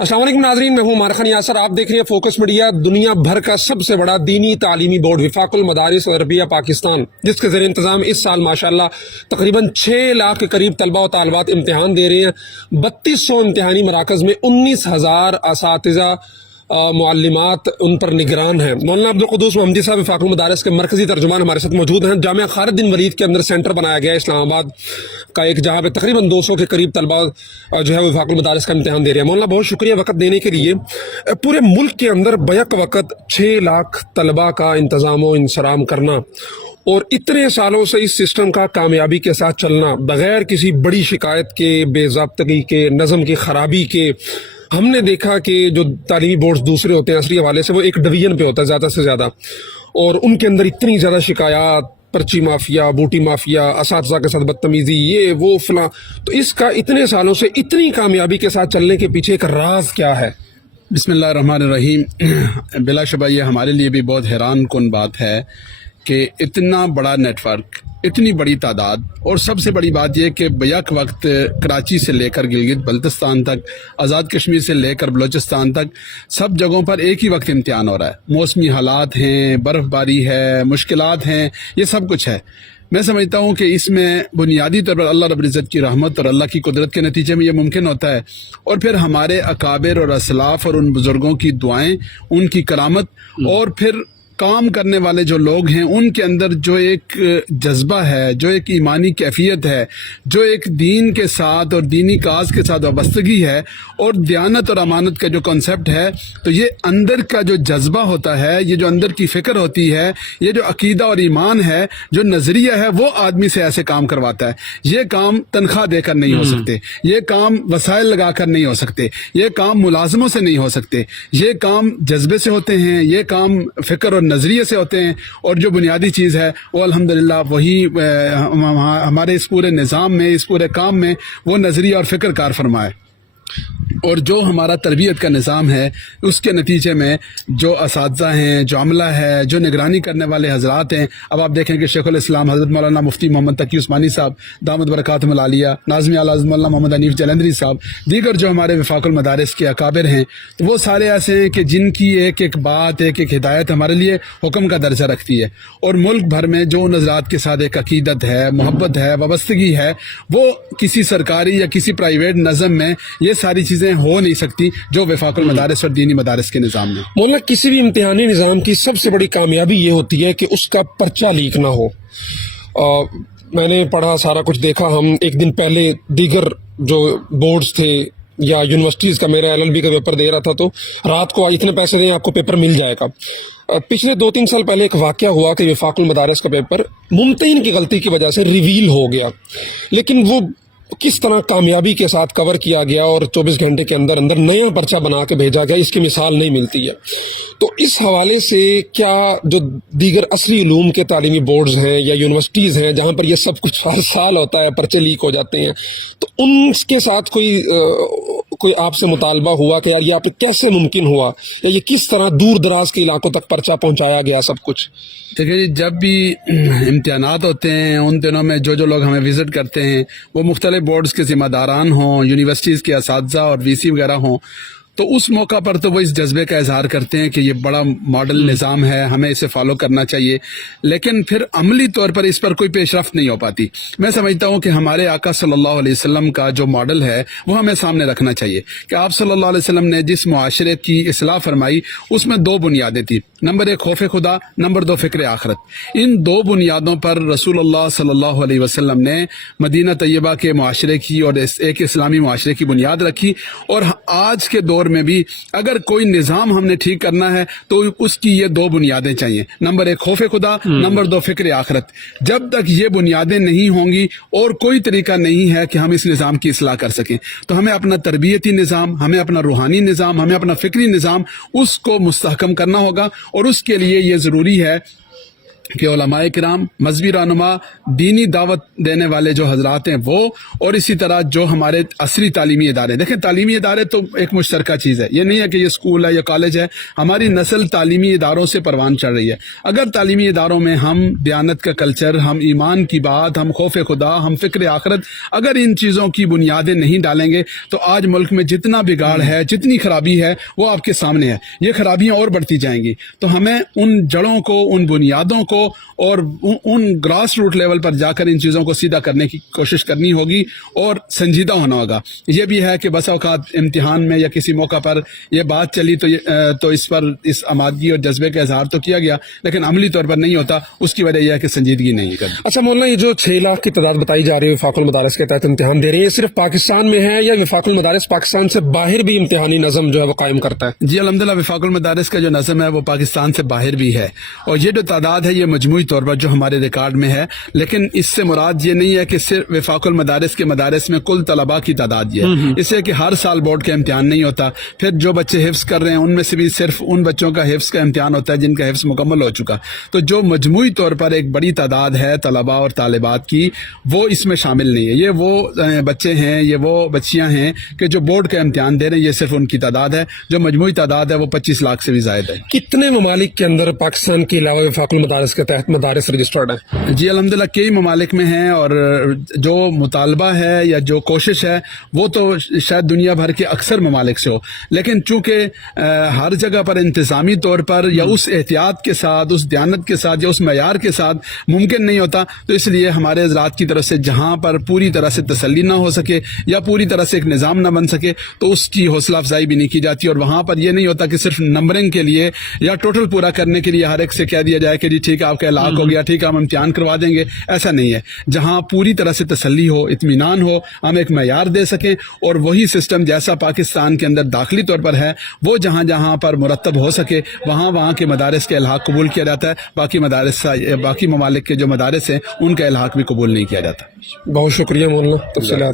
अस्सलाम वालेकुम नाज़रीन, मैं हूं उमर खान यासर। आप देख रहे हैं फोकस मीडिया। दुनिया भर का सबसे बड़ा दीनी तालीमी बोर्ड वफाकुल मदारिस अरबिया पाकिस्तान, जिसके ज़रिए इंतज़ाम इस साल माशाल्लाह तकरीबन 6 लाख के करीब तलबा और तालिबात इम्तिहान दे रहे हैं। 3200 इम्तिहानी मराकज़ में 19,000 असातिज़ा मुअल्लिमात उन पर निगरान हैं। मौलाना अब्दुल कुद्दूस महमदी साहब वफाकुल मदारिस के मरकज़ी तर्जुमान हमारे साथ मौजूद हैं। जामिया खालिद बिन वलीद के अंदर सेंटर बनाया गया है इस्लामाबाद का एक, जहाँ पे तकरीबन 200 के करीब तलबा जो है वफाकुल मदारिस का इम्तिहान दे रहे हैं। मौलाना बहुत शुक्रिया वक्त देने के लिए। पूरे मुल्क के अंदर बैक वक्त 6 लाख तलबा का इंतज़ाम व इंसराम करना और इतने सालों से इस सिस्टम का कामयाबी के साथ चलना बगैर किसी बड़ी शिकायत के, बेज़ाब्तगी के, नज़म की खराबी के। हमने देखा कि जो तालीमी बोर्ड्स दूसरे होते हैं असली हवाले से, वो एक डिवीजन पे होता है ज़्यादा से ज़्यादा, और उनके अंदर इतनी ज़्यादा शिकायत, पर्ची माफिया, बूटी माफिया, असातिज़ा के साथ बदतमीज़ी, ये वो फलां। तो इसका इतने सालों से इतनी कामयाबी के साथ चलने के पीछे एक राज क्या है? बिस्मिल्लाहिर्रहमानिर्रहीम। बिलाशुबा ये हमारे लिए भी बहुत हैरान कुन बात है कि इतना बड़ा नेटवर्क, इतनी बड़ी तादाद, और सबसे बड़ी बात यह कि बैक वक्त कराची से लेकर गिलगित बल्तिस्तान तक, आज़ाद कश्मीर से लेकर बलोचिस्तान तक, सब जगहों पर एक ही वक्त इम्तिहान हो रहा है। मौसमी हालात हैं, बर्फ़बारी है, मुश्किलात हैं, ये सब कुछ है। मैं समझता हूँ कि इसमें बुनियादी तौर पर अल्लाह रब्बुल इज़्ज़त की रहमत और अल्लाह की कुदरत के नतीजे में ये मुमकिन होता है, और फिर हमारे अकाबिर और असलाफ और उन बुज़ुर्गों की दुआएं, उनकी करामत, और फिर काम करने वाले जो लोग हैं उनके अंदर जो एक जज्बा है, जो एक ईमानी कैफियत है, जो एक दीन के साथ और दीनी काज के साथ वाबस्तगी है, और दयानत और अमानत का जो कॉन्सेप्ट है, तो ये अंदर का जो जज्बा होता है, ये जो अंदर की फ़िक्र होती है, ये जो अकीदा और ईमान है, जो नज़रिया है, वो आदमी से ऐसे काम करवाता है। ये काम तनख्वाह देकर नहीं हो सकते, ये काम वसाइल लगा कर नहीं हो सकते, ये काम मुलाजमों से नहीं हो सकते, ये काम जज्बे से होते हैं, ये काम फ़िक्र और नज़रिए से होते हैं। और जो बुनियादी चीज़ है वो अल्हम्दुलिल्लाह वही हमारे इस पूरे निज़ाम में, इस पूरे काम में वो नज़रिया और फ़िक्र कार फरमाए। और जो हमारा तरबियत का निज़ाम है, उसके नतीजे में जो असातिज़ा हैं, जो अमला है, जो निगरानी करने वाले हजरात हैं, अब आप देखें कि शेखुल इस्लाम हज़रत मौलाना मुफ्ती मोहम्मद तकी उस्मानी साहब दामद बरकातुहुल आलिया, नाज़िम आला हज़रत मौलाना मोहम्मद हनीफ जलंधरी साहब, दीगर जो हमारे वफाकुल मदारिस के अकाबिर हैं, तो वो सारे ऐसे हैं कि जिनकी एक एक बात, एक एक हिदायत हमारे लिए हुक्म का दर्जा रखती है। और मुल्क भर में जो नज़रात के साथ एक अकीदत है, मोहब्बत है, वाबस्तगी है, वो किसी सरकारी या किसी प्राइवेट नज़म में ये सारी चीज़ें हो नहीं सकती जो वफाकुल मदारिस और दीनी मदारिस के निज़ाम में। मौलाना, किसी भी इम्तिहानी निज़ाम की सबसे बड़ी कामयाबी ये होती है कि उसका पर्चा लीक ना हो। मैंने पढ़ा, सारा कुछ देखा। हम एक दिन पहले दीगर जो बोर्ड्स थे या यूनिवर्सिटीज़ का, मेरा LLB का पेपर दे रहा था, तो रात को इतने पैसे दें आपको पेपर मिल जाएगा। पिछले 2-3 साल पहले एक वाक़या हुआ कि वफाकुल मदारिस का पेपर मुमतहिन की गलती की वजह से रिवील हो गया, लेकिन वो किस तरह कामयाबी के साथ कवर किया गया और 24 घंटे के अंदर अंदर नया पर्चा बना के भेजा गया, इसकी मिसाल नहीं मिलती है। तो इस हवाले से क्या जो दीगर असली उलूम के तालीमी बोर्ड्स हैं या यूनिवर्सिटीज़ हैं जहाँ पर ये सब कुछ हर साल होता है, पर्चे लीक हो जाते हैं, तो उनके साथ कोई आपसे मुतालबा हुआ कि यार ये आप कैसे मुमकिन हुआ, या ये किस तरह दूर दराज के इलाकों तक पर्चा पहुँचाया गया सब कुछ? देखिए जी, जब भी इम्तिहानात होते हैं उन दिनों में जो लोग हमें विज़िट करते हैं वो मुख्तलिफ बोर्ड्स के ज़िम्मेदारान हों, यूनिवर्सिटीज़ के असातिज़ा और VC वगैरह हों, तो उस मौका पर तो वो इस जज्बे का इजहार करते हैं कि ये बड़ा मॉडल निज़ाम है, हमें इसे फॉलो करना चाहिए, लेकिन फिर अमली तौर पर इस पर कोई पेशरफ्त नहीं हो पाती। मैं समझता हूँ कि हमारे आका सल्लल्लाहु अलैहि वसल्लम का जो मॉडल है वो हमें सामने रखना चाहिए कि आप सल्लल्लाहु अलैहि वसल्लम ने जिस मुआशरे की इस्लाह फरमाई उसमें 2 बुनियादें थी। नंबर 1 खौफ खुदा, नंबर 2 फ़िक्र आखिरत। इन 2 बुनियादों पर रसूलुल्लाह सल्लल्लाहु अलैहि वसल्लम ने मदीना तैयबा के मुआशरे की और एक इस्लामी मुआशरे की बुनियाद रखी। और आज के दौर में भी अगर कोई निज़ाम हमने ठीक करना है तो उसकी ये 2 बुनियादें चाहिए। नंबर 1 खौफ खुदा, नंबर 2 फ़िक्र आखिरत। जब तक ये बुनियादें नहीं होंगी और कोई तरीका नहीं है कि हम इस निज़ाम की इस्लाह कर सकें, तो हमें अपना तरबियती निज़ाम, हमें अपना रूहानी निज़ाम, हमें अपना फ़िक्री निज़ाम, उसको मुस्तहकम करना होगा। और उसके लिए ये ज़रूरी है کہ علماء کرام, مذہبی رہنما, دینی دعوت دینے والے جو حضرات ہیں وہ, اور اسی طرح جو ہمارے عصری تعلیمی ادارے. دیکھیں تعلیمی ادارے تو ایک مشترکہ چیز ہے, یہ نہیں ہے کہ یہ اسکول ہے یا کالج ہے. ہماری نسل تعلیمی اداروں سے پروان چڑھ رہی ہے. اگر تعلیمی اداروں میں ہم دیانت کا کلچر, ہم ایمان کی بات, ہم خوف خدا, ہم فکر آخرت, اگر ان چیزوں کی بنیادیں نہیں ڈالیں گے تو آج ملک میں جتنا بگاڑ ہے, جتنی خرابی ہے وہ آپ کے سامنے ہے. یہ خرابیاں اور بڑھتی جائیں گی. تو ہمیں ان جڑوں کو, ان بنیادوں کو اور ان گراس روٹ لیول پر جا کر ان چیزوں کو سیدھا کرنے کی کوشش کرنی ہوگی اور سنجیدہ ہونا ہوگا. یہ بھی ہے کہ بس اوقات امتحان میں یا کسی موقع پر یہ بات چلی تو اس پر اس آمادگی اور جذبے کا اظہار تو کیا گیا, لیکن عملی طور پر نہیں ہوتا. اس کی وجہ یہ ہے کہ سنجیدگی نہیں کرتی. اچھا مولانا, یہ جو 6 لاکھ کی تعداد بتائی جا رہی ہے وفاق المدارس کے تحت امتحان دے رہی ہے, یہ صرف پاکستان میں ہے یا وفاق المدارس پاکستان سے باہر بھی امتحانی نظم جو ہے وہ قائم کرتا ہے؟ جی الحمدللہ, وفاق المدارس کا جو نظم ہے وہ پاکستان سے باہر بھی ہے, اور یہ جو تعداد ہے یہ مجموعی طور پر جو ہمارے ریکارڈ میں ہے. لیکن اس سے مراد یہ نہیں ہے کہ صرف وفاق المدارس کے مدارس میں کل طلباء کی تعداد یہ ہے. اس لیے کہ ہر سال بورڈ کا امتحان نہیں ہوتا. پھر جو بچے حفظ کر رہے ہیں ان میں سے بھی صرف ان بچوں کا حفظ کا امتحان ہوتا ہے جن کا حفظ مکمل ہو چکا. تو جو مجموعی طور پر ایک بڑی تعداد ہے طلباء اور طالبات کی, وہ اس میں شامل نہیں ہے. یہ وہ بچے ہیں, یہ وہ بچیاں ہیں کہ جو بورڈ کا امتحان دے رہے ہیں. یہ صرف ان کی تعداد ہے. جو مجموعی تعداد ہے وہ 25 لاکھ سے بھی زائد ہے. کتنے ممالک کے اندر پاکستان کے علاوہ وفاق المدارس کے تحت مدارس رجسٹرڈ ہیں؟ جی الحمدللہ کئی ممالک میں ہیں, اور جو مطالبہ ہے یا جو کوشش ہے وہ تو شاید دنیا بھر کے اکثر ممالک سے ہو, لیکن چونکہ ہر جگہ پر انتظامی طور پر یا اس احتیاط کے ساتھ, اس دیانت کے ساتھ یا اس معیار کے ساتھ ممکن نہیں ہوتا, تو اس لیے ہمارے حضرات کی طرف سے جہاں پر پوری طرح سے تسلی نہ ہو سکے یا پوری طرح سے ایک نظام نہ بن سکے تو اس کی حوصلہ افزائی بھی نہیں کی جاتی. اور وہاں پر یہ نہیں ہوتا کہ صرف نمبرنگ کے لیے یا ٹوٹل پورا کرنے کے لیے ہر ایک سے کہہ دیا جائے کہ جی ٹھیک ہے آپ کا اعلاق ہو گیا, ٹھیک ہے ہم امتحان کروا دیں گے. ایسا نہیں ہے. جہاں پوری طرح سے تسلی ہو, اطمینان ہو, ہم ایک معیار دے سکیں, اور وہی سسٹم جیسا پاکستان کے اندر داخلی طور پر ہے وہ جہاں جہاں پر مرتب ہو سکے وہاں کے مدارس کے الحاق قبول کیا جاتا ہے. باقی ممالک کے جو مدارس ہیں ان کا الحاق بھی قبول نہیں کیا جاتا. بہت شکریہ مولانا تفصیلات